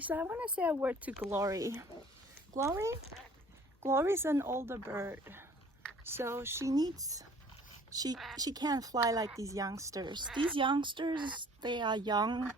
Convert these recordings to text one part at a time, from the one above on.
Guys, I want to say a word to Glory. Glory's an older bird, so she can't fly like these youngsters. These youngsters, they are young.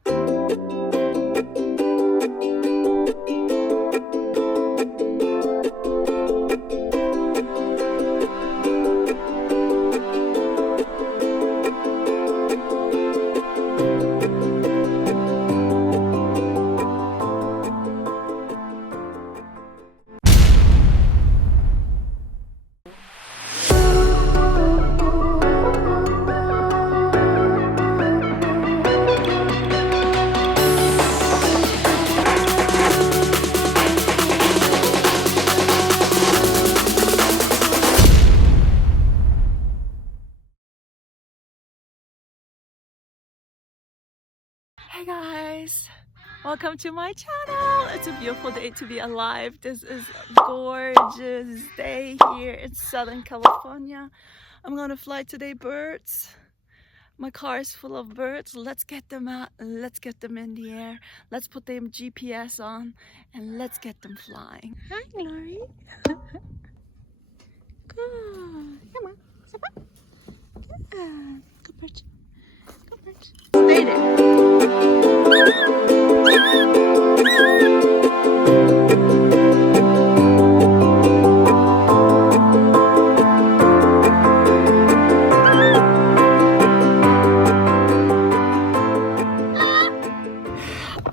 Hey guys, welcome to my channel. It's a beautiful day to be alive. This is a gorgeous day here in Southern California. I'm gonna fly today birds. My car is full of birds. Let's get them out and let's get them in the air. Let's put them GPS on and let's get them flying. Hi Glory. Good. Come on. Step up. Good. Good bird. Good bird. Stay there.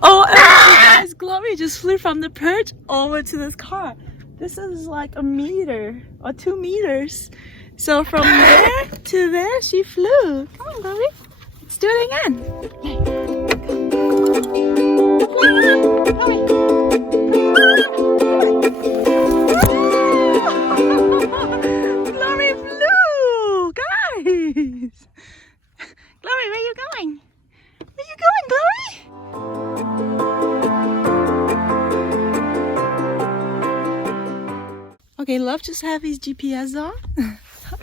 Oh, guys, Glory just flew from the perch over to this car. This is like a meter or 2 meters. So from there to there, she flew. Come on, Glory. Let's do it again. Glory flew, guys. Glory, where are you going? Where are you going, Glory? Okay, Love just have his GPS on.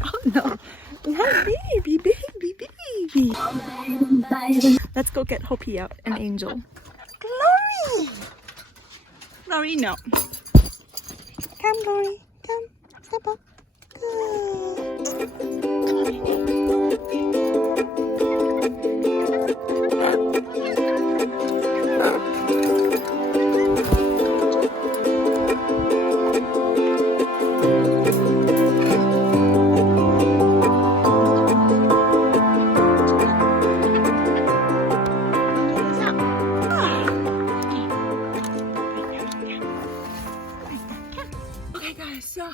Oh no, Love, baby. Let's go get Hopi out and Angel. Glory! Glory, no. Come, Glory. Come. Step up. Good. So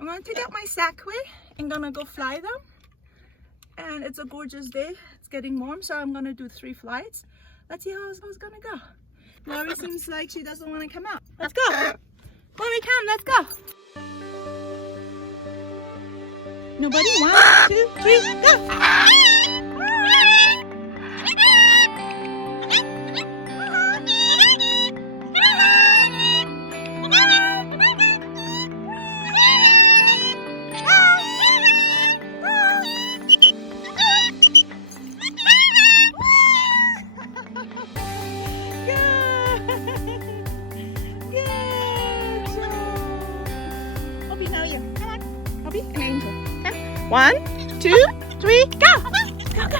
I'm gonna take out my Sackway and gonna go fly them, and it's a gorgeous day. It's getting warm, so I'm gonna do 3 flights. Let's see how it's gonna go. Glory seems like she doesn't want to come out. Let's go. Glory, come, let's go. Nobody? 1, 2, 3, go. And Angel. Okay? 1, 2, 3, go! Go, go, go!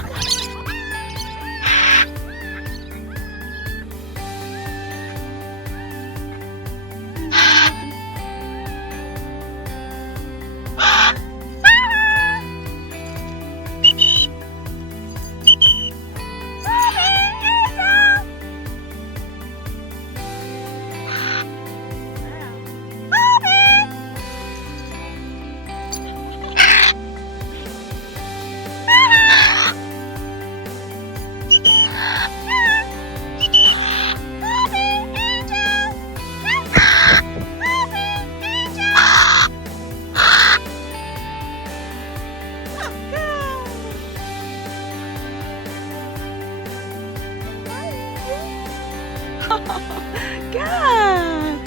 God!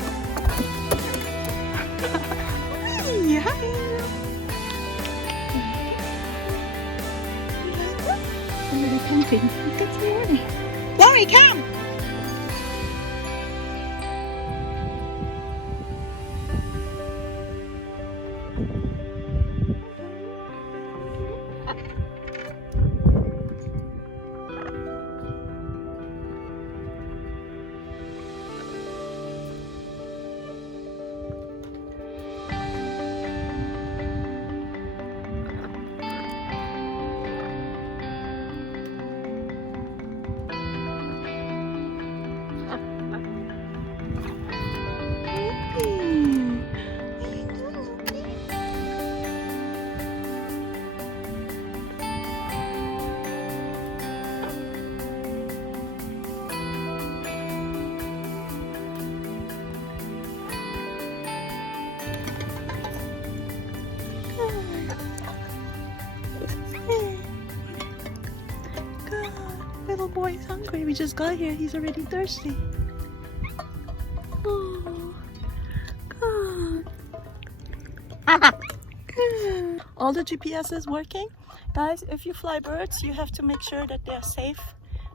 Hi! I'm really pumping. Good morning. Glory, come! boy is hungry. We just got here. He's already thirsty. Oh, God. All the GPS is working. Guys, if you fly birds, you have to make sure that they're safe,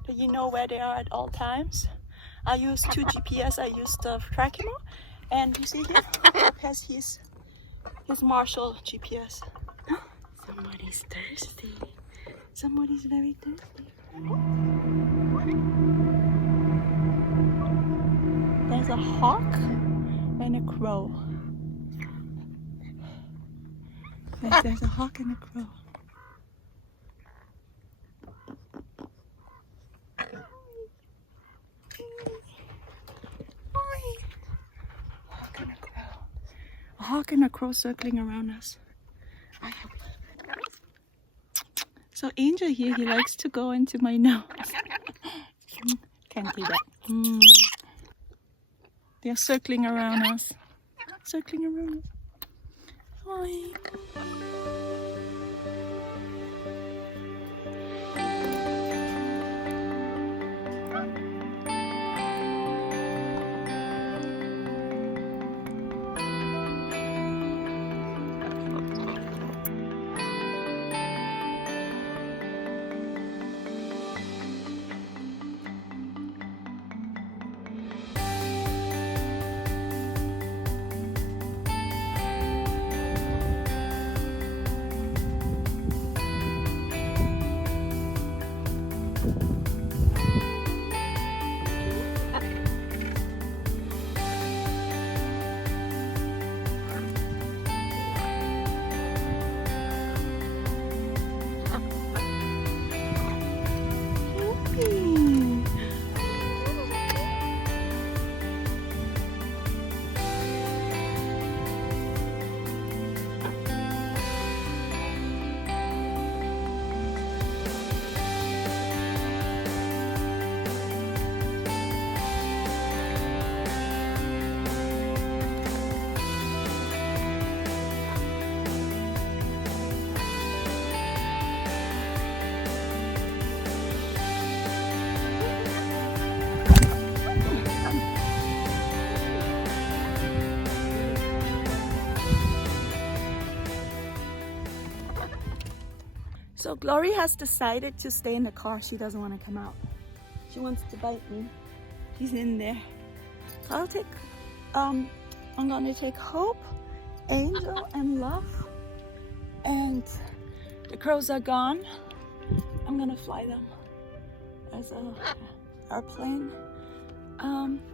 that you know where they are at all times. I use 2 GPS. I use the Tracimo, and you see here, Bob has his Marshall GPS. Somebody's thirsty. Somebody's very thirsty. There's a hawk and a crow. There's a hawk and a crow. A hawk and a crow circling around us. So Angel here, he likes to go into my nose. Can't do that. They're circling around us. Circling around us. Hi. So Glory has decided to stay in the car. She doesn't want to come out. She wants to bite me. She's in there. So I'll take, I'm gonna take Hope, Angel, and Love. And the crows are gone. I'm gonna fly them as a airplane.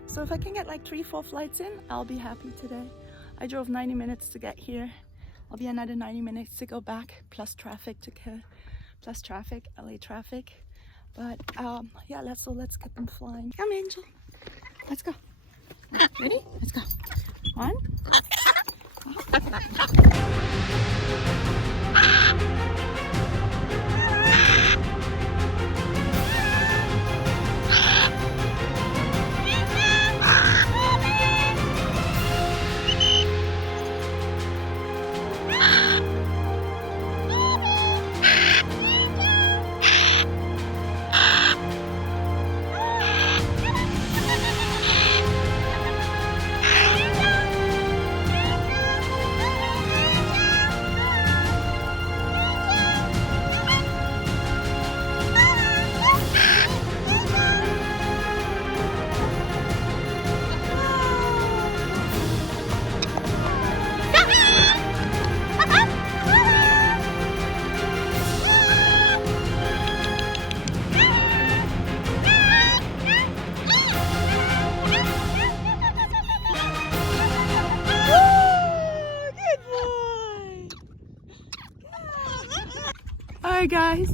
So if I can get like 3-4 flights in, I'll be happy today. I drove 90 minutes to get here. I'll be another 90 minutes to go back, plus traffic LA traffic. But yeah, let's get them flying. Come, Angel. Let's go. Ready? Let's go. 1. Alright guys,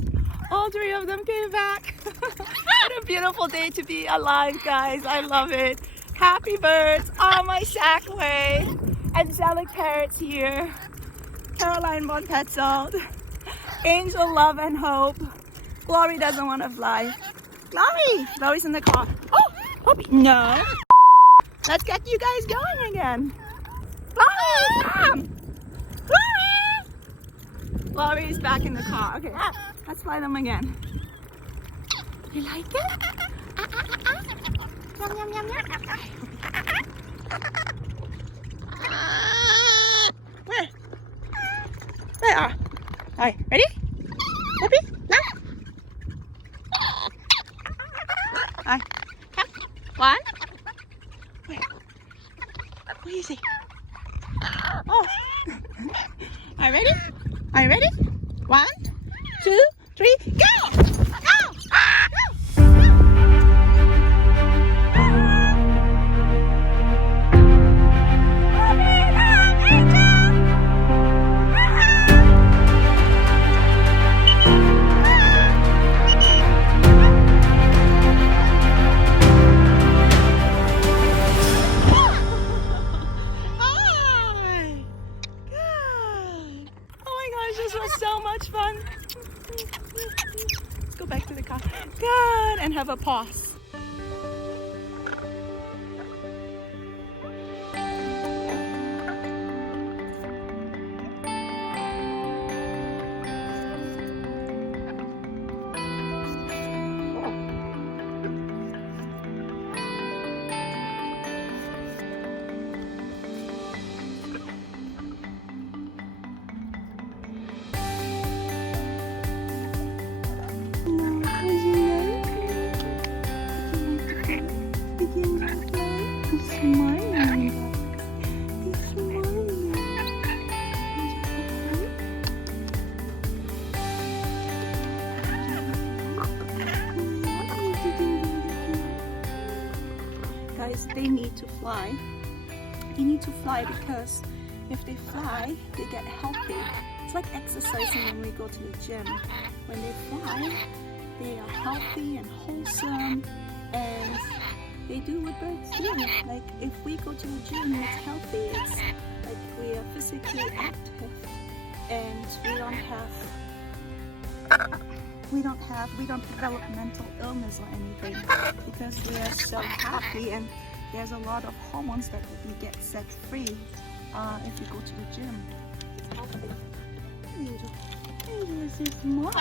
all 3 of them came back. What a beautiful day to be alive, guys. I love it. Happy birds on my shackway. Angelic Parrots here. Carolin born Petzholdt. Angel, Love, and Hope. Glory doesn't want to fly. Glory! Glory's in the car. Oh, Hope. No. Let's get you guys going again. Glory, come! Glory! Glory's back in the car. Okay, let's fly them again. You like it? Yum, yum, yum, yum. Where? Where are? Alright, ready? Whoopee, now. Alright, come. One. Where? What do you see? Oh. Alright, ready? Are you ready? 1, 2, 3, go! Go! This was so much fun. Let's go back to the car. Good, and have a pause. Guys, they need to fly. They need to fly because if they fly, they get healthy. It's like exercising when we go to the gym. When they fly, they are healthy and wholesome, and they do what birds do. Like if we go to the gym, it's healthy. It's like we are physically active, and we don't develop mental illness or anything because we are so happy, and there's a lot of hormones that we get set free if we go to the gym. Angel, Angel is your mom.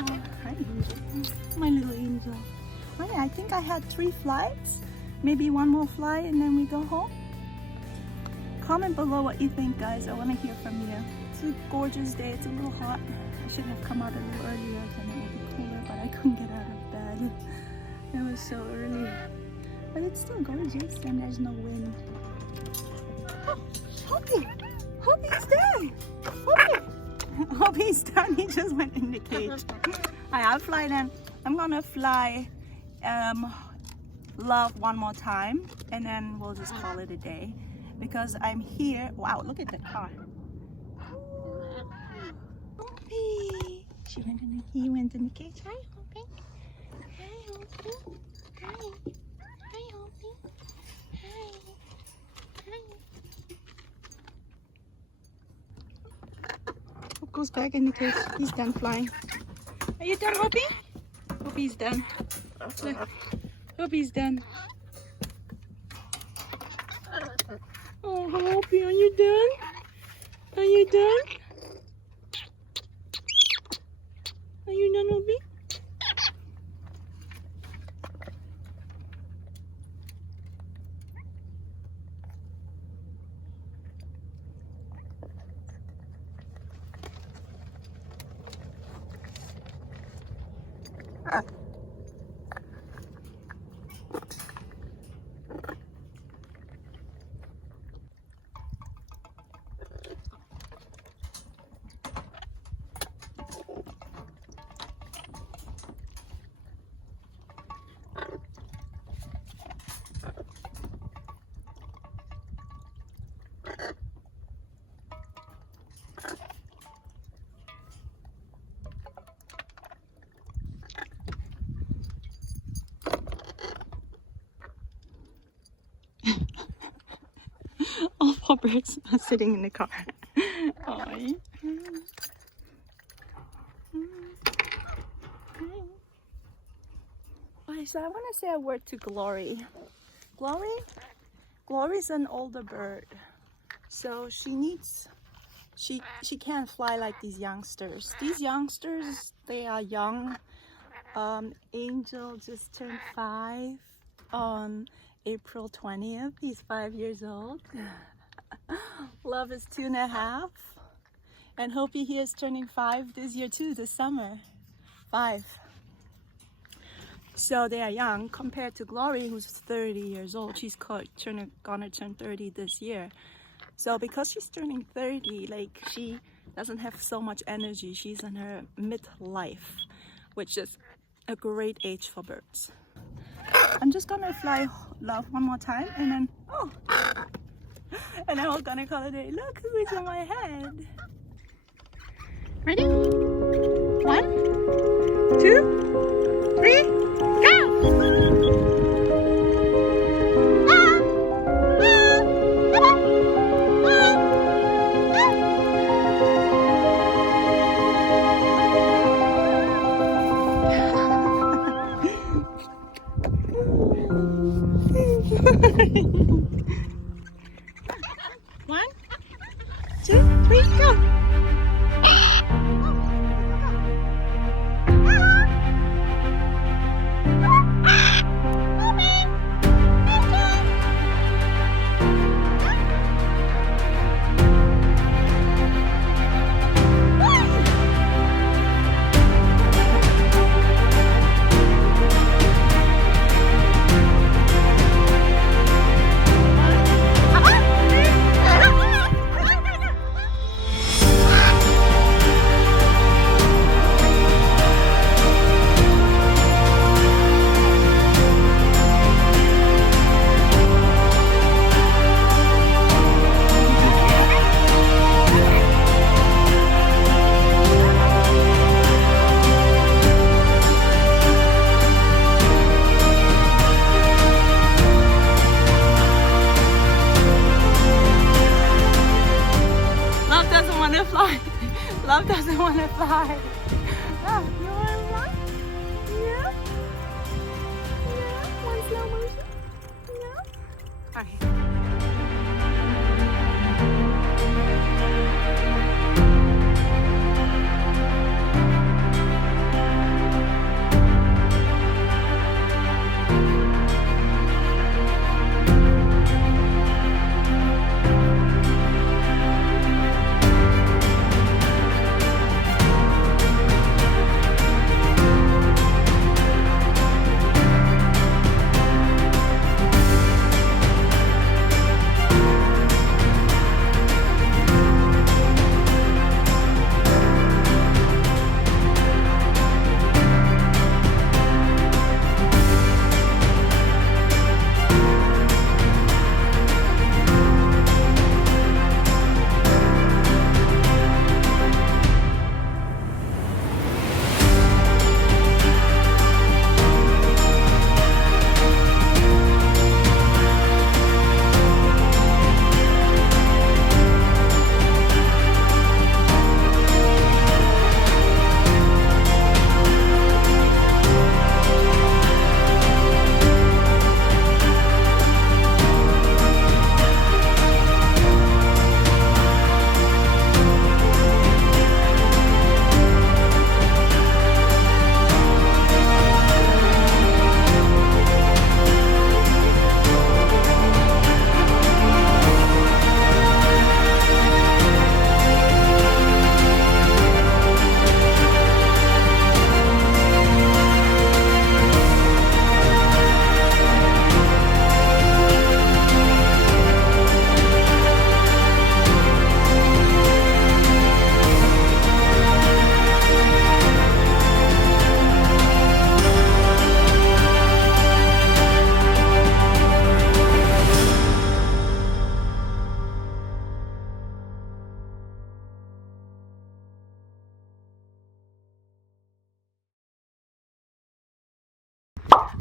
Hi, Angel, my little angel. Oh yeah, I think I had 3 flights, maybe 1 more flight, and then we go home. Comment below what you think, guys. I want to hear from you. It's a gorgeous day. It's a little hot. I should have come out a little earlier, then it would be cooler, but I couldn't get out of bed. It was so early. But it's still gorgeous and there's no wind. Oh, Hoppy! Hoppy's done! Hoppy! Hoppy's done. He just went in the cage. I'll fly then. I'm gonna fly Love one more time and then we'll just call it a day because I'm here. Wow, look at the car. Hoppy! He went in the cage. Hi, Hoppy. Hi, Hoppy. Hi. Hi, Hoppy. Hi. Hi. Hope goes back in the cage. He's done flying. Are you done, Hoppy? Hoppy's done. Look. Hoppy's done. Oh, Hoppy, are you done? Are you done? Are you done, Hoppy? All 4 birds are sitting in the car. Aww. So I want to say a word to Glory. Glory's an older bird, so she can't fly like these youngsters. These youngsters, they are young, Angel just turned 5 on April 20th. He's 5 years old. Love is 2.5. And Hopi here is turning 5 this year too, this summer. 5. So they are young compared to Glory, who's 30 years old. She's gonna turn 30 this year. So because she's turning 30, like, she doesn't have so much energy. She's in her midlife, which is a great age for birds. I'm just gonna fly love one more time and then, and then we're gonna call it a day. Look who's on my head. Ready? 1, 2, 3, go! One, 2, 3, go! Love doesn't want to fly. Love, you want to fly? Yeah? Yeah? Want slow motion? Yeah? Okay.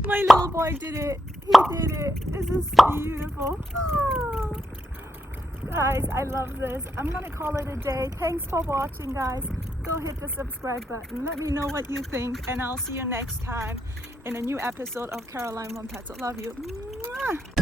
My little boy did it. He did it. This is beautiful. Oh. Guys, I love this. I'm gonna call it a day. Thanks for watching, guys. Go hit the subscribe button. Let me know what you think, and I'll see you next time in a new episode of Carolin from Petzholdt. Love you. Mwah.